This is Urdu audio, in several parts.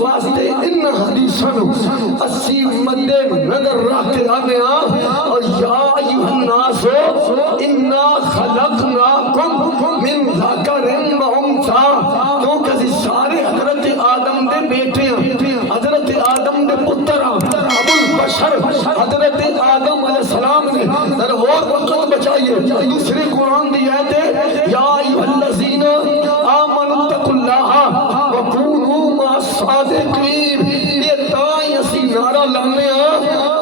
واسطے ان حدیثوں اسی مد نظر رکھ کے آنے اور یا ایھا الناس انا خلقناکم من ذکر و انثی، کیونکہ سارے حضرت آدم دے بیٹے ہیں، حضرت آدم دے پتر ابو البشر حضرت آدم علیہ السلام نے ذرا اور وقت بچائیے دوسری قرآن دی آیت ہے یا ایھا الذین آمنوا اتقوا اللہ وکونوا مع الصادقین، یہ تائیں اسی نعرہ لانے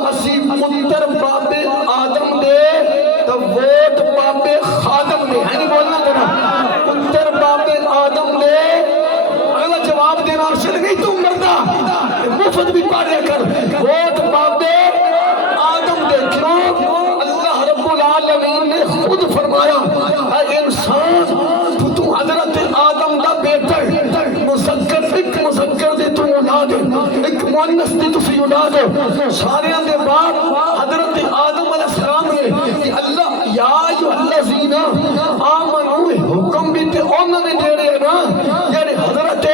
اسی پتر بابے آدم دے تو ووٹ بابے خادم نے، ہے نہیں بولنا ذرا پتر بابے آدم دے، اگلا جواب دینا ارشد نہیں تو مردہ مفت بھی پڑھے کر، ووٹ بابے آدم دے، کیوں؟ اللہ رب العالمین نے خود فرمایا اے انسان تو حضرت آدم دا بیٹا ہے، مذکر ایک مذکر دے تو اولاد ہے، ایک مؤنث دی تسی اولاد ہو، سارے دے بعد حضرت آدم علیہ السلام نے کہ اللہ یا ایھا الذین آمنوا حکم بھی تے انہوں نے دے رہے نا، یعنی حضرت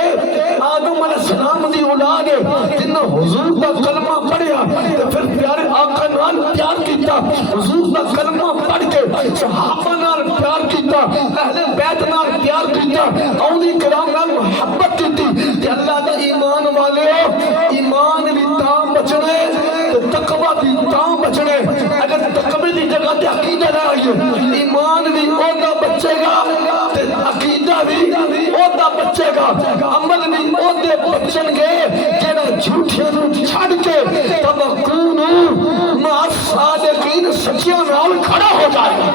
آدم علیہ السلام دی اولاد ہے جنہوں حضور دا کلمہ پڑھیا تو پھر پیارے آقا نال پیار کیتا، حضور دا کلمہ پڑھ کے صحابہ نال پیار کیتا، اہل بیت نال پیار کیتا، اولیاء کرام نال محبت کیتی، کہ اللہ دا ایمان والے ایمان بھی تاں بچنے تقوی بھی تاں بچنے، اگر تقوی دی جگہ تے عقیدہ نہ آئیے ایمان بھی اودا بچے گا تے عقیدہ بھی اودا بچے گا، عمل بھی اودے بچن گے جڑا جھوٹیاں نوں چھڈ کے تبکونو مع الصادقین سچیاں نال کھڑا ہو جائے گا۔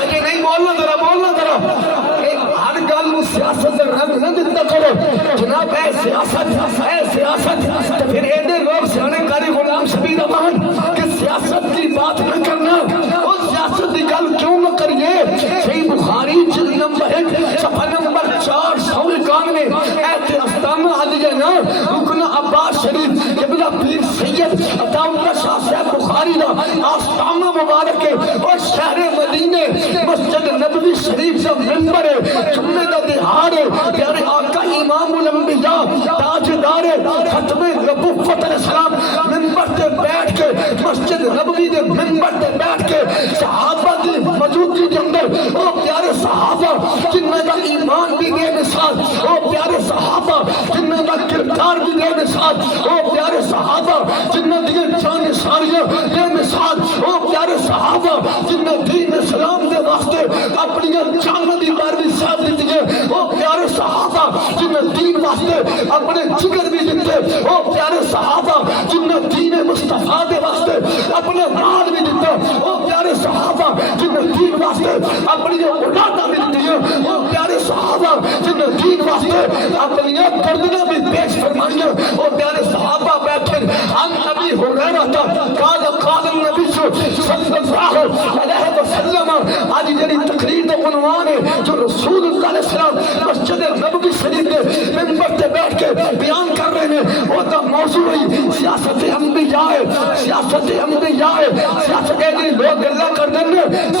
ہجے نہیں بولنا ذرا ہر گل نوں سیاست دا رنگ نہ دتا کرو جناب، اے سیاست تو پھر ایڈے لوگ سیانے کاری غلام شبیر امان کہ سیاست کی بات نہ کرنا، اور سیاست کی گل کیوں نہ کریے؟ صحیح بخاری جلد نمبر 1 صفحہ نمبر 491 ایت استانہ علیہ نا رکن عباس شریف قبلہ پیر سید عطا اللہ شاہ صاحب بخاری دا آستانہ مبارک ہے، اور شہر مدینے مسجد نبوی شریف سے ممبر ہے، جمعہ دا دہاڑ ہے، پیارے آقا امام الانبیاء تاجدار ختم نبوت علیہ السلام ممبر تے بیٹھ کے مسجد نبوی دے ممبر تے بیٹھ کے صحابہ دی موجودگی کے اندر او پیارے صحابہ جنہاں دا ایمان بھی بے مثال، او پیارے صحابہ جنہاں دا کردار بھی بے مثال، او پیارے صحابہ جنہاں دی جان ساریاں بے مثال، او پیارے صحابہ جنہاں دین اسلام دے واسطے اپنی جان دی قربانی صاحب دی ہے، او پیارے صحابہ جنہاں دین واسطے اپنے جگر بھی دیتے، او پیارے صحابہ جنہاں دین مصطفیٰ دے واسطے اپنے مال بھی دیتے، او پیارے صحابہ جنہاں دین واسطے اپنی اولاداں بھی دیتی ہیں، او پیارے صحابہ جنہاں دین واسطے اپنی گردناں بھی پیش فرمائیاں، او پیارے صحابہ بیٹھے عن ابی ہریرہ قال النبی صلی اللہ علیہ وسلم، آج جنہی تقریر دا عنوان ہے جو رسول اللہ علیہ السلام مسجد نبوی شریف کے ممبر تے بیٹھ کے بیان کر رہے ہیں، وہ دا موضوع ہے سیاست انبیاء ہے، سیاست انبیاء ہے، سیاست ایڈی لوگ گلہ کر دیں،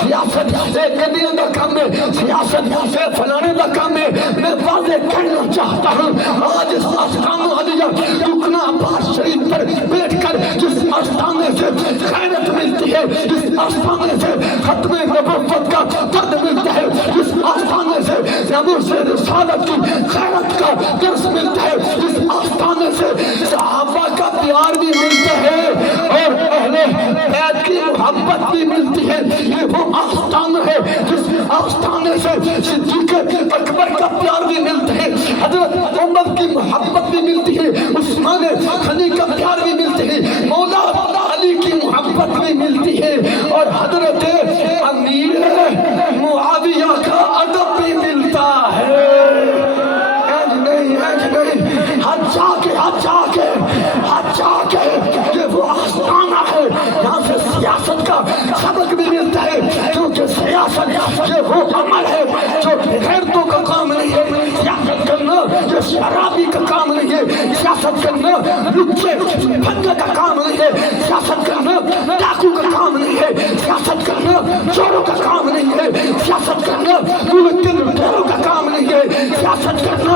سیاست ایک گلیاں دا کام ہے، سیاست ایک فلانے دا کام ہے، میں واضح کہنا چاہتا ہوں آج اس آستان علیہ رکن عباس شریف پر بیٹھ کر جس آستانے سے خیرت ملتی ہے، جس آستانے سے ختم نبوت کا درد ملتا ہے، جس آستانے سے نبوت سے رسالت کی خیرت کا درس ملتا ہے، جس آستانے سے صحابہ کا پیار بھی ملتا ہے اور اہل بیت کی محبت بھی ملتی ہے، یہ وہ آستان ہے جس آستانے سے صدیق اکبر کا پیار بھی ملتا ہے، حضرت عمر کی محبت بھی ملتی ہے، عثمان غنی کا پیار بھی ملتی ہے، مولا علی کی محبت بھی ملتی ہے، اور حضرت امیر معاویہ کا ادب بھی ملتا ہے۔ ہاتھ جا کے یہ وہ آستانہ ہے یہاں سے سیاست کا سبق بھی ملتا ہے، کیونکہ سیاست یہ وہ عمل ہے جو غیرتوں کا کام نہیں ہے، سیاست کرنا یہ شرابی کا کام نہیں ہے، سیاست کرنا لچے بھنگے کا کام نہیں ہے، سیاست کرنا ڈاکو کا کام نہیں ہے، سیاست کرنا چوروں کا کام نہیں ہے، سیاست کرنا لوٹوں کا کام نہیں ہے، سیاست کرنا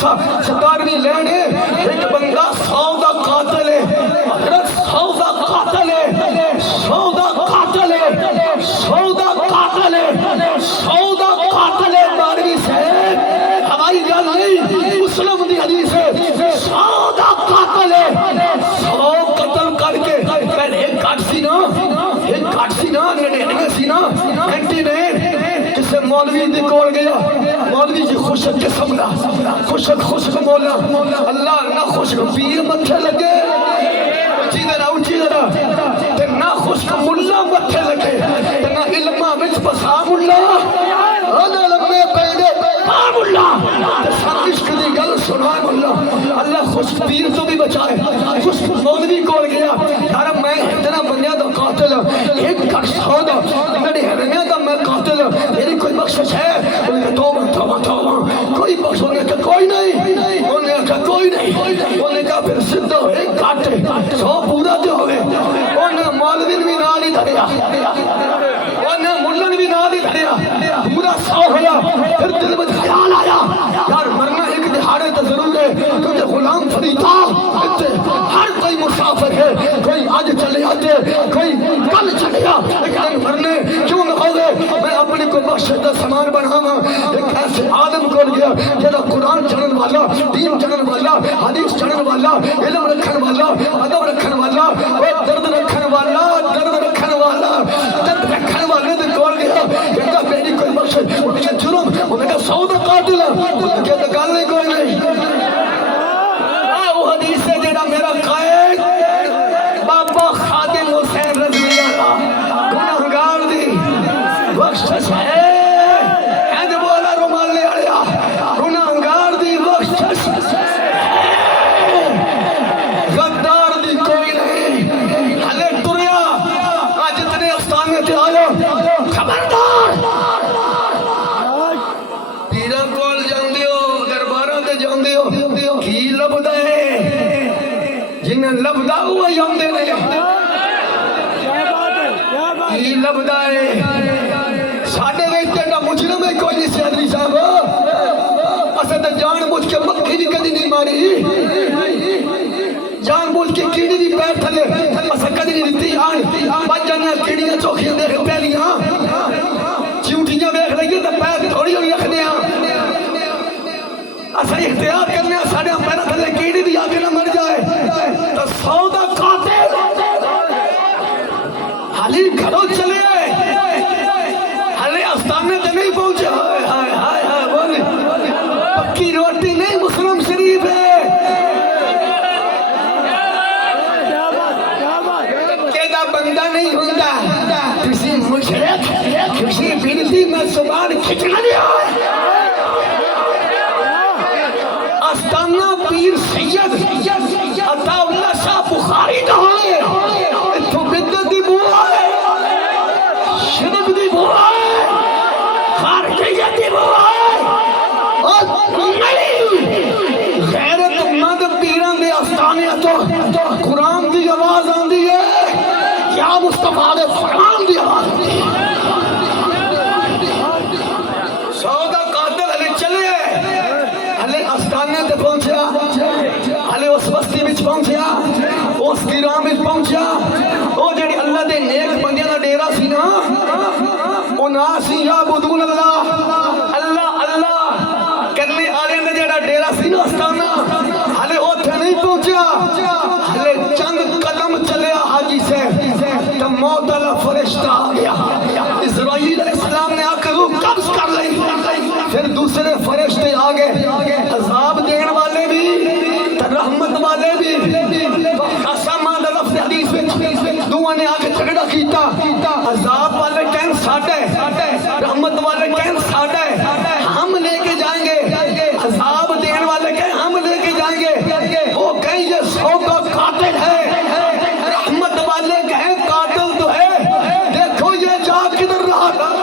17ویں لین ہے ایک بندہ 100 دا قاتل ہے حضرت 100 دا قاتل ہے 100 دا قاتل ہے 100 دا قاتل ہے 100 دا قاتل ہے 12ویں سے ہماری گل نہیں مسلم دی حدیث ہے 100 دا قاتل ہے 100 قتل کر کے پہلے ایک کٹ سی نا 99 سی نا 99 کسے مولوی دی کول گیا مولوی جی خوشک قسم دا خوشک مولا اللہ نہ خوشک پیر متھے لگے اچھی درہ تے نہ خوشک ملا متھے لگے تے نہ علمہ وچ بسا ملا انا لمے پیدے پا ملا تے سر عشق دی گل سنا ملا اللہ خوشک پیر تو بھی بچائے خوشک مولوی کول گیا یار میں اتنا بندیاں دا قاتل ایک کٹ 100 دا میرے ہرنیاں دا میں قاتل میری کوئی بخشش ہے انہوں نے توبہ کوئی بخش انہوں نے کہا کوئی نہیں انہوں نے کہا کوئی نہیں انہوں نے کہا پھر صدہ ایک کاٹے 100 پورا دے ہوئے انہوں نے مولوین بھی نہ نہیں دھڑیا انہوں نے ملن بھی نہ نہیں دھڑیا پورا 100 ہویا پھر دل میں خیال آیا یار مرنا ایک دہاڑے تو ضرور ہے کیونکہ غلام فریتا ہر کوئی مسافر ہے کوئی آج چلے آتے کوئی کل چلے آ لیکن مرنے کیوں نہ ہو گئے میں اپنے کو بخشش دا سامان بناوا ایک ایسے آدم کو گیا جہاں قرآن چڑھن والا دین چڑھن والا حدیث چڑھن والا علم رکھن والا ادب رکھن والا درد رکھن والا درد رکھن والے دے کول گیا کہتا میری کوئی بخشش مجھے جرم انہوں نے کہا 100 دا قاتل ہے انہوں نے کہا گل نہیں کوئی نہیں وہ حدیث ہے جیڑا میرا قائد بابا خادم حسین رضوی اللہ گناہگار دی بخشش ہے اینج بولا رومال لے آیا گناہگار دی بخشش غدار دی کوئی نہیں ہلے تریا آج اتنے افسانے تے آیا خبردار پیرا کول جان دیو دربارہ تے جان دیو کی لبدا ہے جنہیں لبدا ہوا جاندے نہیں کی لبدا ہے ساڑھے ویچے کا مجرم ہے کوئی نہیں سیادری صاحب اسے تو جان بوجھ کے مکھی بھی کدی نہیں ماری جان بوجھ کے کیڑی بھی پیر تھلے اسے کدی نہیں دیتی آن بچ جانا کیڑیاں چوکھیاں دیکھ پہلیاں چیوٹیاں بیخ لگی تو پیر تھوڑی ہوئی رکھنے اسے اختیار کرنے ساڑھے پیرا تھلے کیڑی بھی آگے نہ مر جائے تو 100 دا قاتل حالی گھروں چلے آئے حالی آستانے تے نہیں پہنچے ہائے بولے پکی روٹی نہیں مسلم شریف ہے کہتا بندہ نہیں ہوندہ کسی مشرک کسی بنتی میں زبان کھچنا دیا آستانہ پیر سید عطا اللہ شاہ بخاری نہ ہوئے تو بدت دی بوا ہے شرک دی بوا ہے خارجیت دی بوا ہے اور نہیں غیرت مند پیران دے آستانے تو قرآن دی آواز آندی ہے کیا مصطفیٰ دے فرمان دی آواز آندی ہے 100 دا قاتل علی چلے علی آستانے تے پہنچیا علی اس بستی وچ پہنچیا اس گرام وچ پہنچیا او جڑی اللہ دے نیک بندیاں دا ڈیرا سی نا اناس یعبدون اللہ اللہ اللہ کرنے والے دا جڑا ڈیرا سی نا آستانہ علی اوتھے نہیں پہنچیا علی چند قدم چلیا حاجی سے تو موت والا فرشتہ آ گیا اسرائیل علیہ السلام نے آ کر روح قبض کر لی پھر دوسرے فرشتے آگے عذاب دین والے بھی رحمت والے بھی قسم آدھا لفظ حدیث دعا نے آگے جھگڑا کیتا عذاب والے کہیں ساڑھے رحمت والے کہیں ساڑھے ہم لے کے جائیں گے عذاب دین والے کہیں ہم لے کے جائیں گے وہ کہیں یہ 100 کا قاتل ہے رحمت والے کہیں قاتل تو ہے دیکھو یہ جا کدھر رہا تھا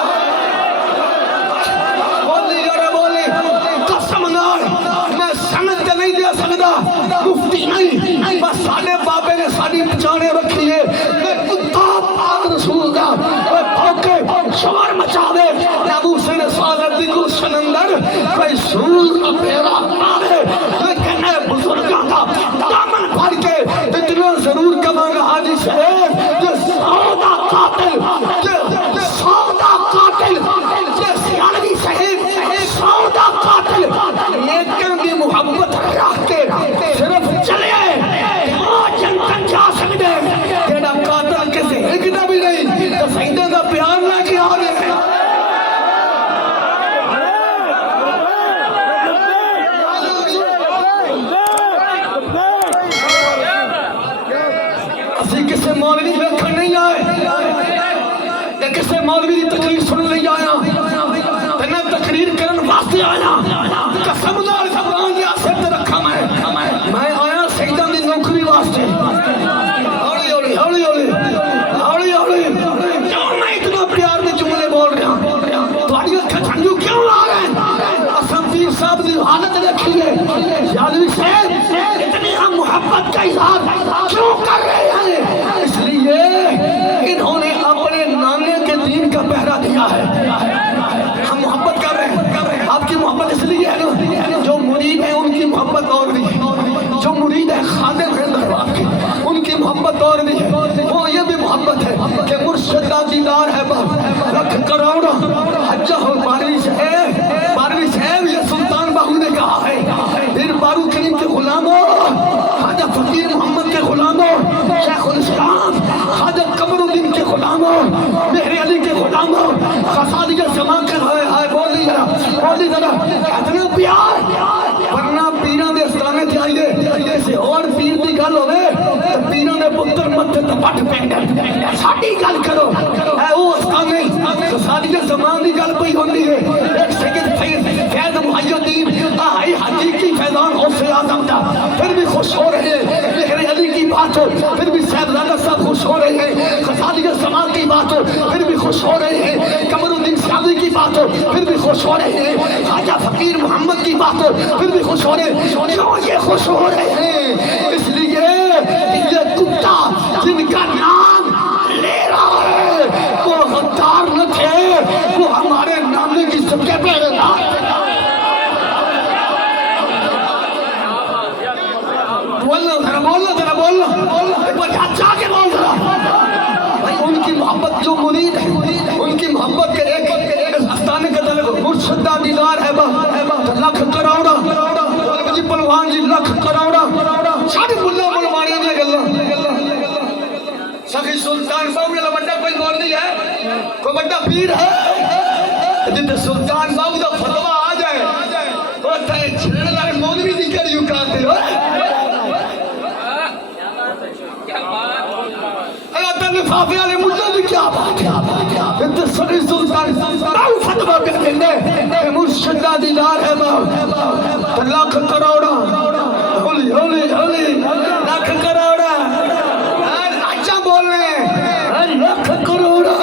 مفتی نہیں بس ساڑھے بابے نے ساڑھی پچانے رکھی ہے میں کتا پاک رسول کا میں پھوکے شوار مچا دے ابو سے نے سالت دی گلشن اندر کوئی سور کا پیرا آئے قاتل سودا قاتل سیالوی صاحب سودا قاتل لیکن دی محبت رکھ کے صرف چلے جنتن جا سکتے جیڑا قاتل کسی ہکتا بھی نہیں تو سیدہ دا پیار نہ کیا آگے کسے مولوی ویکھن نہیں آئے یا کسے مولوی دی تقریر سن لئی آیا تے نہ تقریر کرن واسطے آیا قسم نال زبان دی آسر تے رکھا میں آیا سیداں دی نوکری واسطے ہولی ہولی ہولی ہولی ہولی ہولی کیوں میں اتنا پیار دے جملے بول رہا تہاڈی اکھاں ٹھنڈو کیوں آ رہے اساں پیر صاحب دی حالت دیکھیے یادوی صاحب اتنی ہم محبت کا اظہار کیوں کر رہے ہیں اس لیے انہوں نے اپنے نانے کے دین کا پہرا دیا ہے ہم محبت کر رہے ہیں آپ کی محبت اس لیے ہے جو مرید ہیں ان کی محبت اور بھی ہے جو مرید ہے خادم ہے دربار کے ان کی محبت اور بھی ہے وہ یہ بھی محبت ہے کہ مرشد کا دیدار ہے رکھ کروڑا حجہ ہو بارہویں صاحب یہ سلطان باہو نے کہا ہے پھر بارو کریم کے غلاموں خواجہ فقیر محمد کے غلاموں شیخ الاسلام خواجہ قمر الدین کے غلاموں مہر علی کے غلاموں خسادی کے زمان کے بولی ذرا اتنا پیار ورنہ پیران دے اسلانے تھے آئیے جیسے اور پیر دی گل ہوئے تو پیران دے پتر مت تے پٹ پینڈر ساڑی گل کرو اے او اسلانے خسادی کے زمان دی گل پئی ہوندی ہے ایک سیکنڈ فیض محی الدین آئی حقیقی فیضان غوث اعظم دا پھر بھی خوش ہو رہے ہیں مہر علی کی بات ہو پھر بھی صاحبزادہ صاحب خوش ہو رہے ہیں خسادی کے زمان کی بات ہو پھر بھی خوش ہو رہے ہیں قمر الدین سیالوی کی بات ہو پھر بھی خوش ہو رہے ہیں خواجہ فقیر محمد کی بات ہو پھر بھی خوش ہو رہے ہیں کیوں یہ خوش ہو رہے ہیں اس لیے یہ کتا جن کا نام لے رہا ہے وہ غدار نہ تھے وہ ہمارے نامے کی سب کے پہلے بولنا جا کے بول رہا ان کی محبت جو مرید ہے ان کی محبت کے ایک استانے کا طلب مرشدہ دیدار ہے لکھ کروڑا جی پلوان جی لکھ کروڑا ساڑھے ملہ ملوانی دے گلہ سخی سلطان باہو نے بڑا کوئی مولوی ہے کوئی بڑا پیر ہے جتے سلطان باہو دا فتوہ آ جائے وہ تھے چھڑنے لائے مولوی دی کر یوں کہتے ہو لفافے والے مجھے بھی کیا بات ہے انت سری سلطان باہو فتوہ کہتے ہیں مرشدہ دیدار ہے باہو لکھ کروڑا ہولی ہولی ہولی لکھ کروڑا اچھا بول رہے ہیں لکھ کروڑا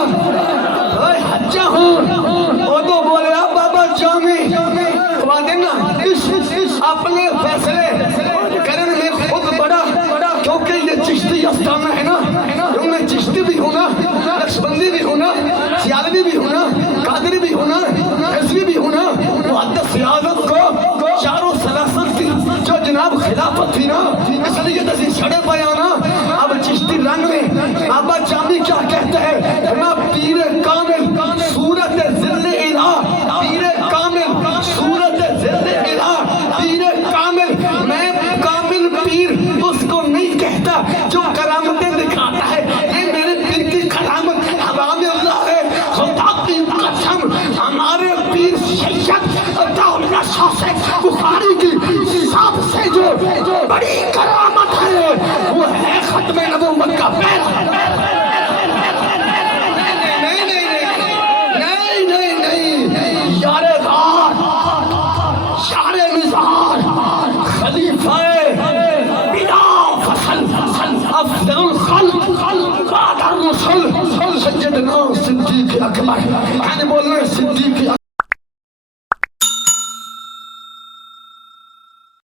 حجہ ہوں وہ تو بولے بابا جامی بات ہے نا اپنے فیصلے کرنے میں خود بڑا کیونکہ یہ چشتی استانہ ہے نا میں چشتی بھی ہونا نقشبندی بھی ہونا سیالوی بھی ہونا قادری بھی ہونا حزبی بھی ہونا محدث سیاست کو چاروں سلاسل کی جو جناب خلافت تھی نا اس لیے تسی چھڑے پہ آنا اب چشتی رنگ میں ابا جامی کیا کہتے ہیں نا پیر کامل صورت ذل الہ پیر کامل صورت ذل الہ پیر کامل میں کامل پیر اس کو نہیں کہتا جو کرامتیں دکھاتا ہے یہ میرے پیر کی کرامت حرام اللہ ہے خدا کی قسم ہمارے پیر سید دولہ شاہ سے بخاری کی سب سے جو بڑی کرامت ہے وہ ہے ختم نبوت کا پہلا افضل الخلق بعد الرسل سیدنا صدیق اکبر یعنی بولنا صدیق